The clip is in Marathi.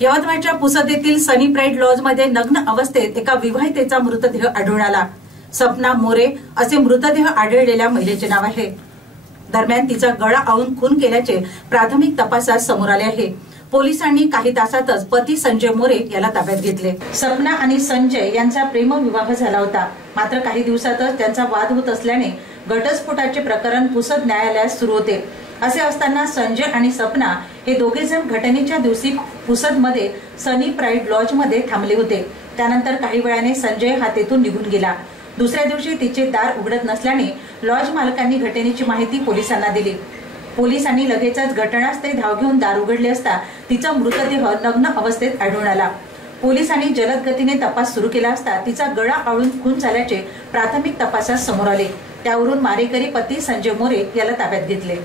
यवतमाळच्या पुसद येथील सनी प्राईड लॉज मध्ये नग्न अवस्थेत एका विवाहितेचा मृतदेह आढळून आला। सपना मोरे असे मृतदेह आढळलेल्या महिलेचे नाव आहे। दरम्यान तिचा गळा आवळून खून केल्याचे प्राथमिक तपासात समोर आले आहे। पोलिसांनी काही तासातच पती संजय मोरे याला ताब्यात घेतले। सपना आणि संजय यांचा प्रेमविवाह झाला होता, मात्र काही दिवसातच त्यांचा वाद होत असल्याने घटस्फोटाचे प्रकरण पुसद न्यायालयात सुरू होते। असे असताना संजय आणि सपना हे दोघे जण घटनेच्या दिवशी पुसद मध्ये सनी प्राईड लॉज मध्ये थांबले होते। त्यानंतर काही वेळाने संजय हा तेथून निघून गेला। दुसऱ्या दिवशी तिचे दार उघडत नसल्याने लॉज मालकांनी घटनेची माहिती पोलिसांना दिली। पोलिसांनी लगेचच घटनास्थळी धाव घेऊन दार उघडले असता तिचा मृतदेह नग्न अवस्थेत आढळून आला। पोलिसांनी जलद गतीने तपास सुरू केला असता तिचा गळा आवळून खून झाल्याचे प्राथमिक तपासात समोर आले। त्यावरून मारेकरी पती संजय मोरे याला ताब्यात घेतले।